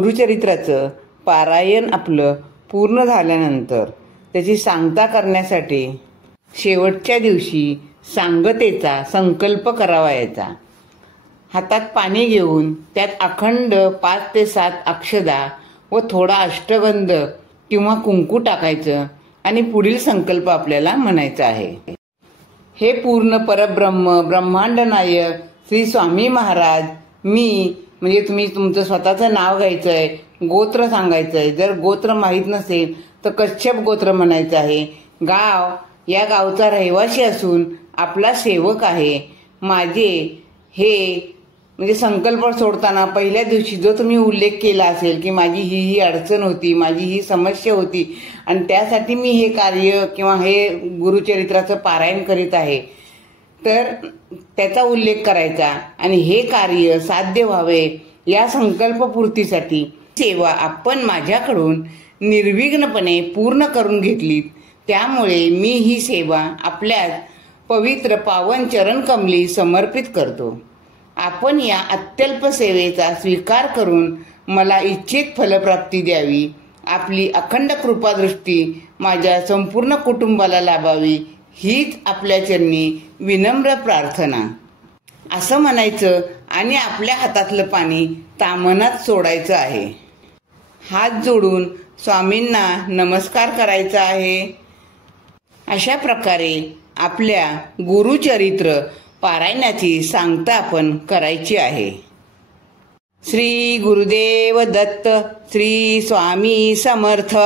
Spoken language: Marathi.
गुरुचरित्राचं पारायण आपलं पूर्ण झाल्यानंतर त्याची सांगता करण्यासाठी शेवटच्या दिवशी सांगतेचा संकल्प करावायचा। हातात पाणी घेऊन त्यात अखंड 5 ते 7 अक्षदा व थोडा अष्टगंध किंवा कुंकू टाकायचं आणि पुढील संकल्प आपल्याला म्हणायचा आहे। हे पूर्ण परब्रह्म ब्रह्मांड नायक श्री स्वामी महाराज, मी म्हणजे तुम्ही तुमचं स्वतःचं नाव घ्यायचं आहे, गोत्र सांगायचं आहे। जर गोत्र माहीत नसेल तर कच्छप गोत्र म्हणायचं आहे। गाव, या गावचा रहिवासी असून आपला सेवक आहे। माझे हे म्हणजे संकल्प सोडताना पहिल्या दिवशी जो तुम्ही उल्लेख केला असेल की माझी ही अडचण होती, माझी ही समस्या होती आणि त्यासाठी मी हे कार्य किंवा हे गुरुचरित्राचं पारायण करीत आहे, तर त्याचा उल्लेख करायचा आणि हे कार्य साध्य व्हावे या संकल्पपूर्तीसाठी सेवा आपण माझ्याकडून निर्विघ्नपणे पूर्ण करून घेतलीत, त्यामुळे मी ही सेवा आपल्या पवित्र पावन चरणकमली समर्पित करतो। आपण या अत्यल्प सेवेचा स्वीकार करून मला इच्छित फलप्राप्ती द्यावी, आपली अखंड कृपादृष्टी माझ्या संपूर्ण कुटुंबाला लाभावी हीच आपल्या चरणी विनम्र प्रार्थना। असं म्हणायचं आणि आपल्या हातातलं पाणी तामनात सोडायचं आहे। हात जोडून स्वामींना नमस्कार करायचा आहे। अशा प्रकारे आपल्या गुरुचरित्र पारायणाची सांगता आपण करायची आहे। श्री गुरुदेव दत्त, श्री स्वामी समर्थ।